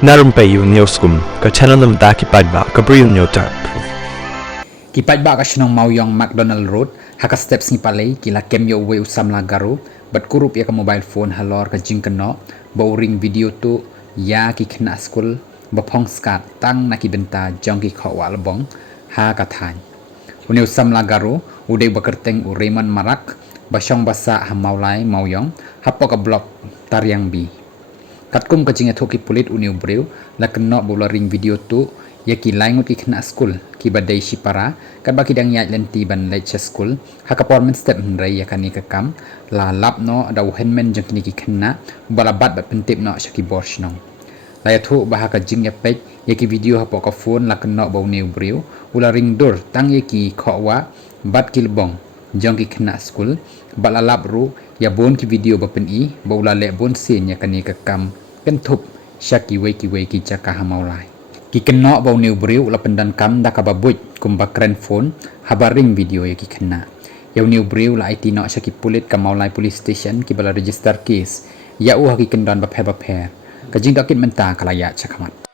Na Rympei U ka channel nabynta ki paidbah ka Bri U Hynñiewtrep. Ki paidbah ka shnong Mawyong McDonald Road, haka steps ni palay kila kemyo uwe samla Garo, bat kurup ya ka mobile phone halor ka kynnoh, ba uring video tu ya ki khynnah skul, ba phong skat tang na nabynta jong ki lbong, ha ka thany. Uniu samla Garo, uday ba kyrteng u Raymond marak, ba syong basa ha Mawlai Mawyong, hapo ka blok taryang bi. Katkum ka jinga thoki pulit uniu Bri U la kynnoh bola ring video tu ya ki laingut ki khynnah skul ki badai shipara kat ba kidang yat lenti ban leche skul ha ka pormen step hnrai ya kani ka kam la lap no da henmen jang kini ki khynnah bala bat bat pentip no shaki borsh nong la ya thu ba ha ka jing ya pek ya ki video ha po ka phone la kynnoh ba uniu Bri U ula ring dur tang ya ki khwa bat ki lbong jong ki khynnah skul bala lap ru ya bon ki video ba pen I ba ula le bon sin ya kani ka kam ken thup shaki wei ki jaka ha Mawlai ki kynnoh ba uniu Bri U la pendan kam da ka ba buj kum ba kren phone ha ba ring video ya ki khynnah ya uniu Bri U la IT no shaki pulit ka Mawlai police station ki bala register case ya u ha ki kendon ba phe ka jing da kit menta kalaya chakamat